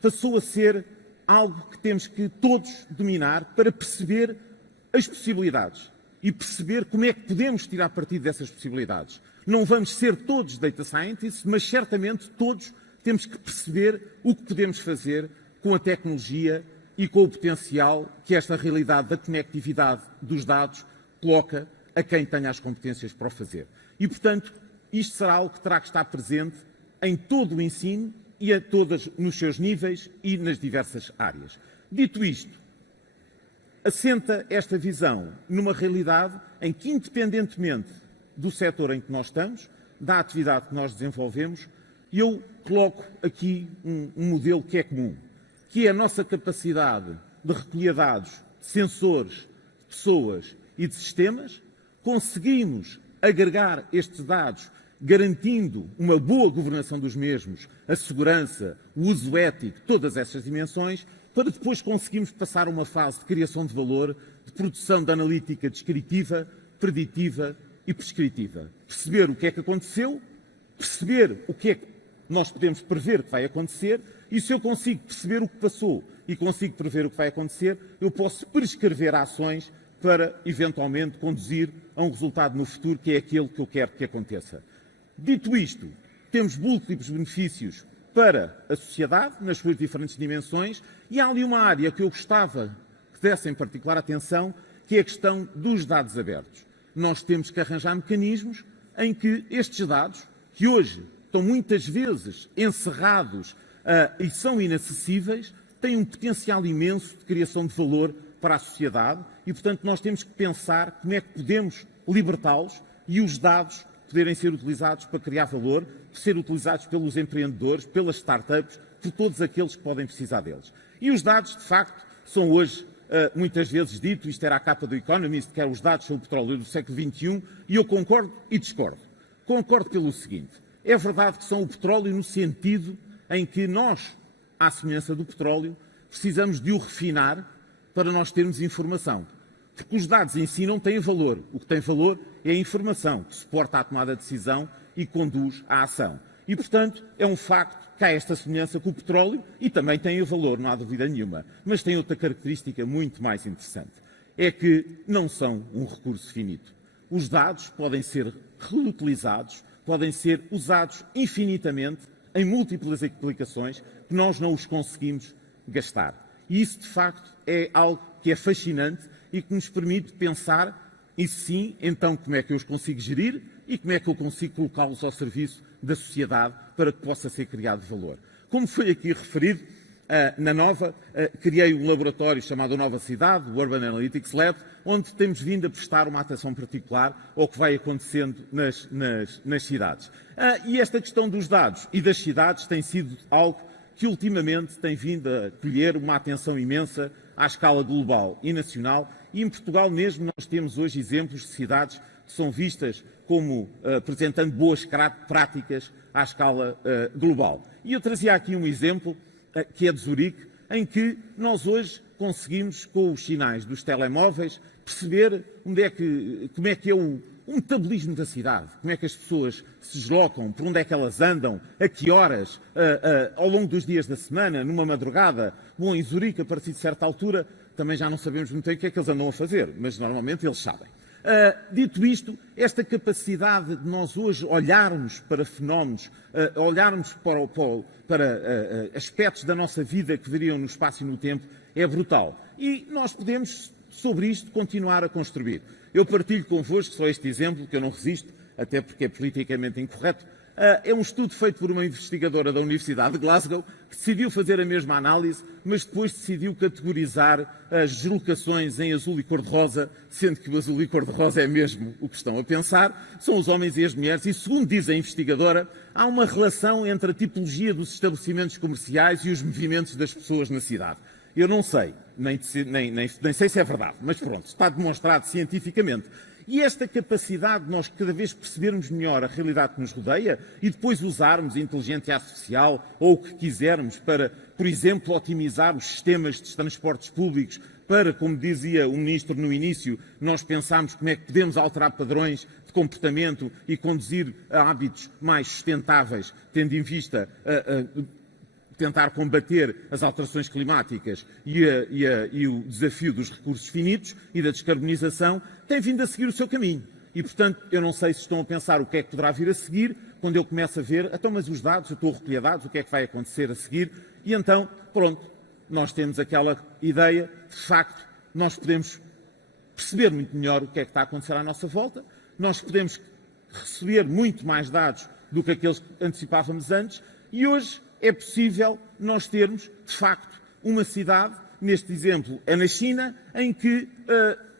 Passou a ser algo que temos que todos dominar para perceber as possibilidades e perceber como é que podemos tirar partido dessas possibilidades. Não vamos ser todos Data Scientists, mas certamente todos temos que perceber o que podemos fazer com a tecnologia e com o potencial que esta realidade da conectividade dos dados coloca a quem tenha as competências para o fazer. E, portanto, isto será algo que terá que estar presente em todo o ensino e a todos nos seus níveis e nas diversas áreas. Dito isto, assenta esta visão numa realidade em que, independentemente do setor em que nós estamos, da atividade que nós desenvolvemos, eu coloco aqui um modelo que é comum, que é a nossa capacidade de recolher dados, de sensores, de pessoas e de sistemas. Conseguimos agregar estes dados, garantindo uma boa governação dos mesmos, a segurança, o uso ético, todas essas dimensões, para depois conseguirmos passar a uma fase de criação de valor, de produção de analítica descritiva, preditiva e prescritiva. Perceber o que é que aconteceu, perceber o que é que nós podemos prever que vai acontecer, e se eu consigo perceber o que passou e consigo prever o que vai acontecer, eu posso prescrever ações para, eventualmente, conduzir a um resultado no futuro que é aquele que eu quero que aconteça. Dito isto, temos múltiplos benefícios para a sociedade, nas suas diferentes dimensões, e há ali uma área que eu gostava que desse em particular atenção, que é a questão dos dados abertos. Nós temos que arranjar mecanismos em que estes dados, que hoje estão muitas vezes encerrados e são inacessíveis, têm um potencial imenso de criação de valor para a sociedade e, portanto, nós temos que pensar como é que podemos libertá-los e os dados poderem ser utilizados para criar valor, ser utilizados pelos empreendedores, pelas startups, por todos aqueles que podem precisar deles. E os dados, de facto, são hoje muitas vezes dito, isto era a capa do Economist, que eram os dados sobre o petróleo do século XXI, e eu concordo e discordo. Concordo pelo seguinte, é verdade que são o petróleo no sentido em que nós, à semelhança do petróleo, precisamos de o refinar para nós termos informação. Porque os dados em si não têm valor. O que tem valor é a informação que suporta a tomada de decisão e conduz à ação. E, portanto, é um facto que há esta semelhança com o petróleo e também tem o valor, não há dúvida nenhuma. Mas tem outra característica muito mais interessante. É que não são um recurso finito. Os dados podem ser reutilizados, podem ser usados infinitamente em múltiplas aplicações que nós não os conseguimos gastar. E isso, de facto, é algo que é fascinante e que nos permite pensar, e sim, então, como é que eu os consigo gerir e como é que eu consigo colocá-los ao serviço da sociedade para que possa ser criado valor. Como foi aqui referido, na Nova, criei um laboratório chamado Nova Cidade, o Urban Analytics Lab, onde temos vindo a prestar uma atenção particular ao que vai acontecendo nas cidades. E esta questão dos dados e das cidades tem sido algo que ultimamente tem vindo a colher uma atenção imensa à escala global e nacional, e em Portugal mesmo nós temos hoje exemplos de cidades que são vistas como apresentando boas práticas à escala global. E eu trazia aqui um exemplo, que é de Zurique, em que nós hoje conseguimos, com os sinais dos telemóveis, perceber como é que é o metabolismo da cidade, como é que as pessoas se deslocam, por onde é que elas andam, a que horas, ao longo dos dias da semana, numa madrugada. Bom, em Zurique, a partir de certa altura, também já não sabemos muito bem o que é que eles andam a fazer, mas normalmente eles sabem. Dito isto, esta capacidade de nós hoje olharmos para fenómenos, olharmos para aspectos da nossa vida que variam no espaço e no tempo, é brutal. E nós podemos, sobre isto, continuar a construir. Eu partilho convosco só este exemplo, que eu não resisto, até porque é politicamente incorreto. É um estudo feito por uma investigadora da Universidade de Glasgow, que decidiu fazer a mesma análise, mas depois decidiu categorizar as deslocações em azul e cor-de-rosa, sendo que o azul e cor-de-rosa é mesmo o que estão a pensar, são os homens e as mulheres, e segundo diz a investigadora, há uma relação entre a tipologia dos estabelecimentos comerciais e os movimentos das pessoas na cidade. Eu não sei, nem sei se é verdade, mas pronto, está demonstrado cientificamente. E esta capacidade de nós cada vez percebermos melhor a realidade que nos rodeia e depois usarmos a inteligência artificial ou o que quisermos para, por exemplo, otimizar os sistemas de transportes públicos para, como dizia o Ministro no início, nós pensarmos como é que podemos alterar padrões de comportamento e conduzir a hábitos mais sustentáveis, tendo em vista tentar combater as alterações climáticas e o desafio dos recursos finitos e da descarbonização, tem vindo a seguir o seu caminho. E, portanto, eu não sei se estão a pensar o que é que poderá vir a seguir, quando eu começo a ver, então, mas os dados, eu estou a recolher dados, o que é que vai acontecer a seguir? E então, pronto, nós temos aquela ideia, de facto, nós podemos perceber muito melhor o que é que está a acontecer à nossa volta, nós podemos receber muito mais dados do que aqueles que antecipávamos antes, e hoje é possível nós termos, de facto, uma cidade, neste exemplo é na China, em que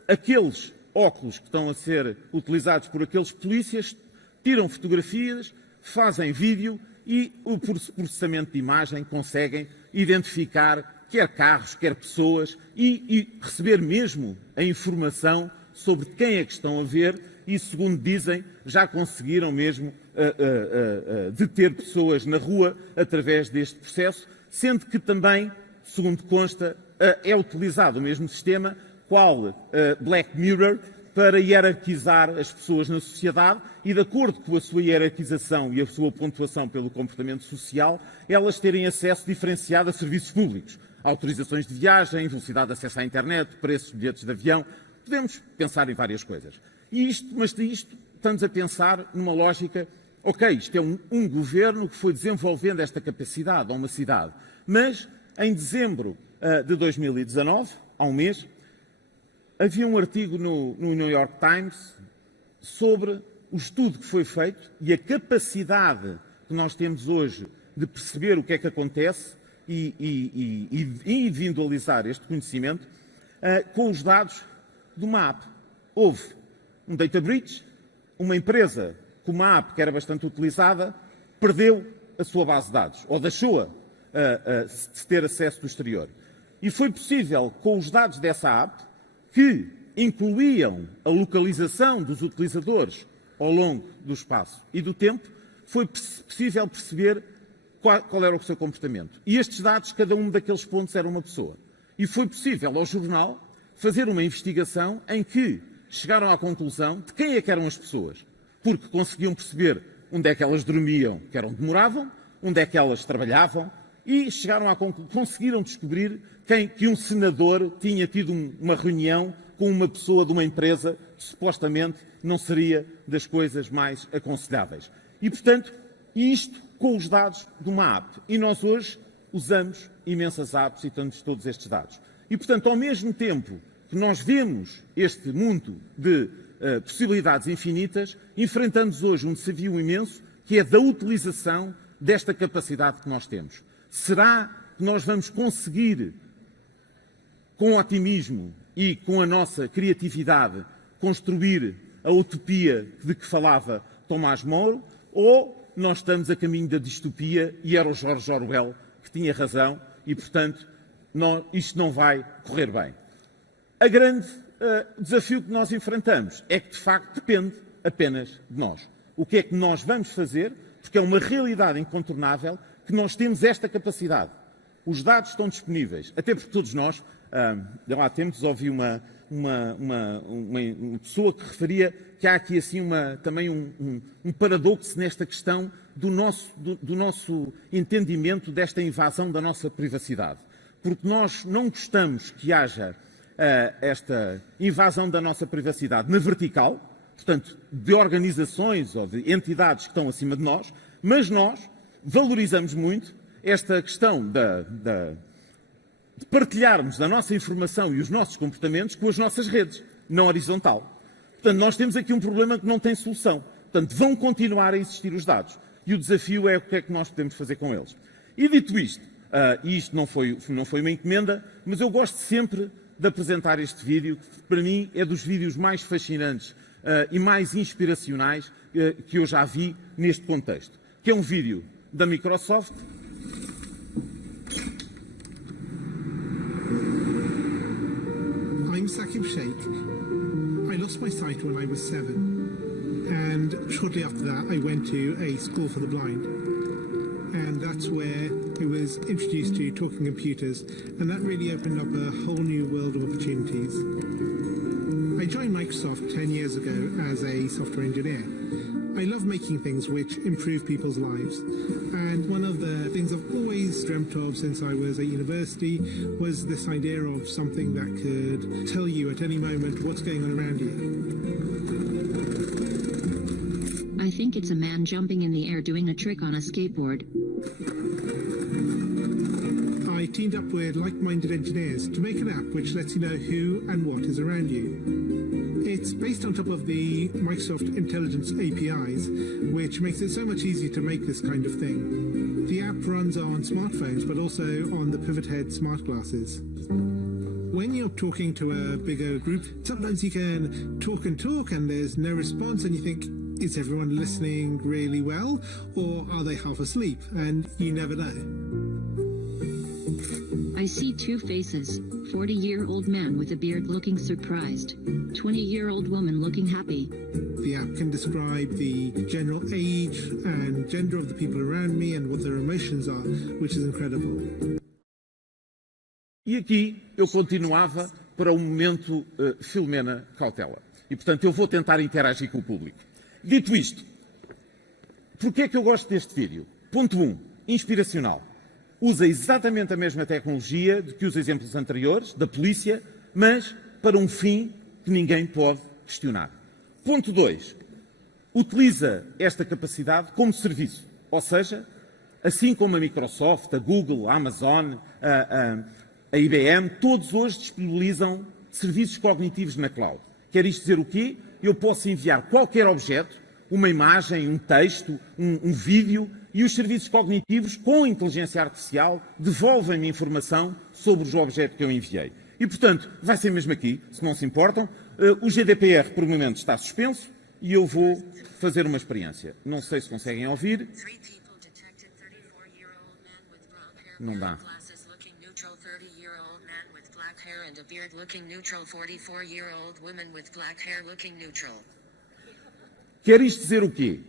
aqueles óculos que estão a ser utilizados por aqueles polícias tiram fotografias, fazem vídeo e, por processamento de imagem, conseguem identificar quer carros, quer pessoas e receber mesmo a informação sobre quem é que estão a ver e, segundo dizem, já conseguiram mesmo deter pessoas na rua através deste processo, sendo que também, segundo consta, é utilizado o mesmo sistema, qual Black Mirror, para hierarquizar as pessoas na sociedade e, de acordo com a sua hierarquização e a sua pontuação pelo comportamento social, elas terem acesso diferenciado a serviços públicos, autorizações de viagem, velocidade de acesso à internet, preços de bilhetes de avião, Podemos pensar em várias coisas. Mas isto estamos a pensar numa lógica, ok, isto é um governo que foi desenvolvendo esta capacidade a uma cidade, mas em dezembro de 2019, há um mês, havia um artigo no New York Times sobre o estudo que foi feito e a capacidade que nós temos hoje de perceber o que é que acontece e individualizar este conhecimento com os dados de uma app. Houve um data breach, uma empresa com uma app que era bastante utilizada perdeu a sua base de dados, ou deixou-a de ter acesso do exterior. E foi possível, com os dados dessa app, que incluíam a localização dos utilizadores ao longo do espaço e do tempo, foi possível perceber qual era o seu comportamento. E estes dados, cada um daqueles pontos era uma pessoa. E foi possível ao jornal fazer uma investigação em que chegaram à conclusão de quem é que eram as pessoas, porque conseguiam perceber onde é que elas dormiam, que era onde moravam, onde é que elas trabalhavam, e conseguiram descobrir que um senador tinha tido uma reunião com uma pessoa de uma empresa que supostamente não seria das coisas mais aconselháveis. E, portanto, isto com os dados de uma app. E nós hoje usamos imensas apps e temos todos estes dados. E, portanto, ao mesmo tempo que nós vemos este mundo de possibilidades infinitas, enfrentamos hoje um desafio imenso, que é da utilização desta capacidade que nós temos. Será que nós vamos conseguir, com otimismo e com a nossa criatividade, construir a utopia de que falava Tomás Moro, ou nós estamos a caminho da distopia e era o George Orwell que tinha razão e, portanto, isto não vai correr bem? O grande desafio que nós enfrentamos é que, de facto, depende apenas de nós. O que é que nós vamos fazer? Porque é uma realidade incontornável que nós temos esta capacidade. Os dados estão disponíveis, até porque todos nós, há tempos ouvi uma pessoa que referia que há aqui assim também um paradoxo nesta questão do nosso entendimento desta invasão da nossa privacidade. Porque nós não gostamos que haja esta invasão da nossa privacidade na vertical, portanto, de organizações ou de entidades que estão acima de nós, mas nós valorizamos muito esta questão de partilharmos a nossa informação e os nossos comportamentos com as nossas redes, na horizontal. Portanto, nós temos aqui um problema que não tem solução. Portanto, vão continuar a existir os dados. E o desafio é o que é que nós podemos fazer com eles. E dito isto, e isto não foi uma encomenda, mas eu gosto sempre de apresentar este vídeo, que para mim é dos vídeos mais fascinantes e mais inspiracionais que eu já vi neste contexto, que é um vídeo da Microsoft. I'm Saqib Sheikh. I lost my sight when I was 7, and shortly after that I went to a school for the blind, and that's where I was introduced to talking computers, and that really opened up a whole new world of opportunities. I joined Microsoft 10 years ago as a software engineer. I love making things which improve people's lives, and one of the things I've always dreamt of since I was at university was this idea of something that could tell you at any moment what's going on around you. I think it's a man jumping in the air doing a trick on a skateboard. I teamed up with like-minded engineers to make an app which lets you know who and what is around you. It's based on top of the Microsoft Intelligence APIs, which makes it so much easier to make this kind of thing. The app runs on smartphones, but also on the Pivot Head smart glasses. When you're talking to a bigger group, sometimes you can talk and there's no response, and you think, is everyone listening really well, or are they half asleep? And you never know. I see two faces, 40-year-old man with a beard looking surprised, 20-year-old woman looking happy. The app can describe the general age and gender of the people around me and what their emotions are, which is incredible. E aqui eu continuava para o momento Filomena Cautela. E, portanto, eu vou tentar interagir com o público. Dito isto, porquê é que eu gosto deste vídeo? Ponto 1, inspiracional. Usa exatamente a mesma tecnologia do que os exemplos anteriores, da polícia, mas para um fim que ninguém pode questionar. Ponto 2. Utiliza esta capacidade como serviço, ou seja, assim como a Microsoft, a Google, a Amazon, a IBM, todos hoje disponibilizam serviços cognitivos na cloud. Quer isto dizer o quê? Eu posso enviar qualquer objeto, uma imagem, um texto, um vídeo, e os serviços cognitivos, com inteligência artificial, devolvem-me informação sobre o objeto que eu enviei. E, portanto, vai ser mesmo aqui, se não se importam. O GDPR, por momento, está suspenso e eu vou fazer uma experiência. Não sei se conseguem ouvir. Não dá. Quer isto dizer o quê?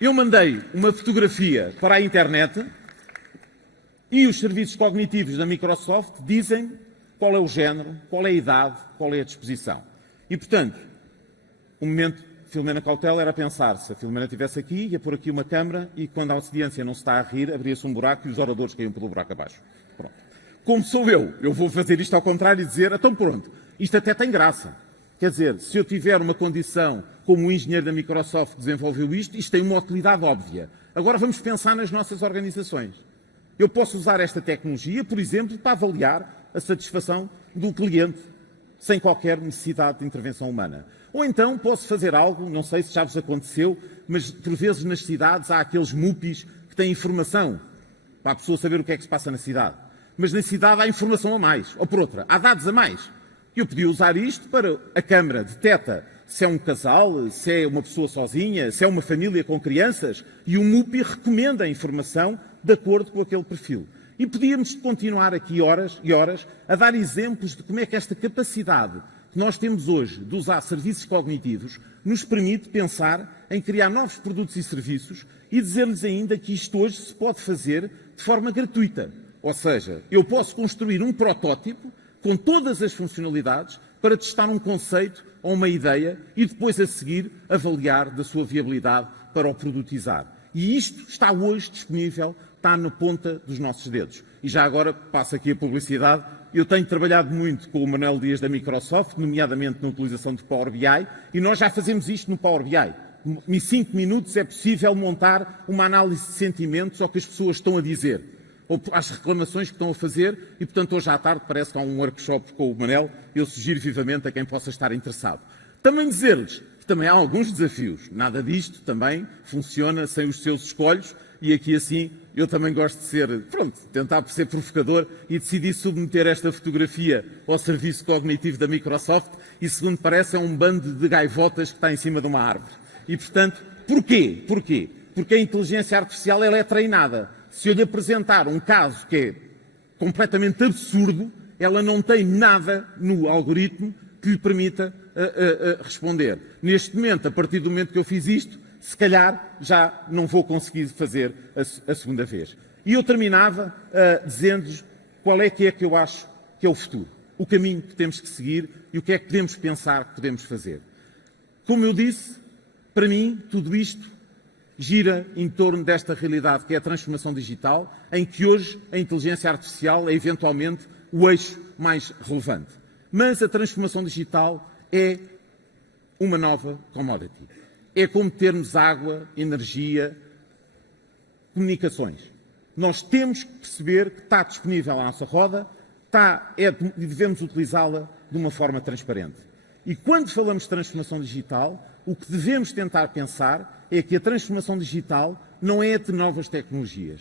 Eu mandei uma fotografia para a internet e os serviços cognitivos da Microsoft dizem qual é o género, qual é a idade, qual é a disposição. E, portanto, o momento de Filomena Cautela era pensar, se a Filomena estivesse aqui, ia pôr aqui uma câmara e, quando a audiência não se está a rir, abria-se um buraco e os oradores caíam pelo buraco abaixo. Pronto. Como sou eu vou fazer isto ao contrário e dizer, então pronto, isto até tem graça. Quer dizer, se eu tiver uma condição como o engenheiro da Microsoft desenvolveu isto tem uma utilidade óbvia. Agora vamos pensar nas nossas organizações. Eu posso usar esta tecnologia, por exemplo, para avaliar a satisfação do cliente, sem qualquer necessidade de intervenção humana. Ou então posso fazer algo, não sei se já vos aconteceu, mas por vezes nas cidades há aqueles MUPIs que têm informação para a pessoa saber o que é que se passa na cidade. Mas na cidade há informação a mais, ou por outra, há dados a mais. Eu podia usar isto para a Câmara detecta se é um casal, se é uma pessoa sozinha, se é uma família com crianças, e o MUPI recomenda a informação de acordo com aquele perfil. E podíamos continuar aqui horas e horas a dar exemplos de como é que esta capacidade que nós temos hoje de usar serviços cognitivos nos permite pensar em criar novos produtos e serviços e dizer-lhes ainda que isto hoje se pode fazer de forma gratuita. Ou seja, eu posso construir um protótipo com todas as funcionalidades para testar um conceito ou uma ideia e depois a seguir avaliar da sua viabilidade para o produtizar. E isto está hoje disponível, está na ponta dos nossos dedos. E já agora passo aqui a publicidade. Eu tenho trabalhado muito com o Manuel Dias da Microsoft, nomeadamente na utilização de Power BI, e nós já fazemos isto no Power BI. Em 5 minutos é possível montar uma análise de sentimentos ao que as pessoas estão a dizer, ou às reclamações que estão a fazer, e portanto hoje à tarde parece que há um workshop com o Manel, eu sugiro vivamente a quem possa estar interessado. Também dizer-lhes que também há alguns desafios, nada disto também funciona sem os seus escolhos, e aqui assim eu também gosto de ser, tentar ser provocador e decidi submeter esta fotografia ao serviço cognitivo da Microsoft e segundo parece é um bando de gaivotas que está em cima de uma árvore. E portanto, porquê? Porque a inteligência artificial ela é treinada. Se eu lhe apresentar um caso que é completamente absurdo, ela não tem nada no algoritmo que lhe permita responder. Neste momento, a partir do momento que eu fiz isto, se calhar já não vou conseguir fazer a segunda vez. E eu terminava dizendo-lhes qual é que eu acho que é o futuro, o caminho que temos que seguir e o que é que podemos pensar que podemos fazer. Como eu disse, para mim, tudo isto gira em torno desta realidade que é a transformação digital, em que hoje a inteligência artificial é eventualmente o eixo mais relevante. Mas a transformação digital é uma nova commodity. É como termos água, energia, comunicações. Nós temos que perceber que está disponível à nossa roda, e devemos utilizá-la de uma forma transparente. E quando falamos de transformação digital, o que devemos tentar pensar é que a transformação digital não é de novas tecnologias,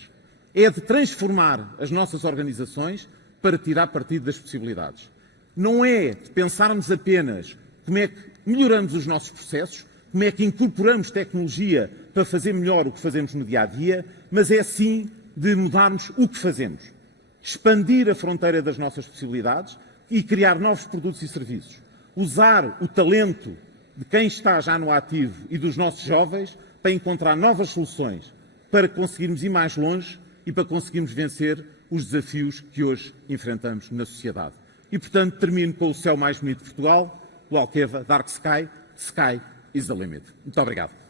é de transformar as nossas organizações para tirar partido das possibilidades. Não é de pensarmos apenas como é que melhoramos os nossos processos, como é que incorporamos tecnologia para fazer melhor o que fazemos no dia-a-dia, mas é sim de mudarmos o que fazemos. Expandir a fronteira das nossas possibilidades e criar novos produtos e serviços. Usar o talento de quem está já no ativo e dos nossos jovens para encontrar novas soluções, para conseguirmos ir mais longe e para conseguirmos vencer os desafios que hoje enfrentamos na sociedade. E, portanto, termino com o céu mais bonito de Portugal, o Alqueva, Dark Sky, Sky is the limit. Muito obrigado.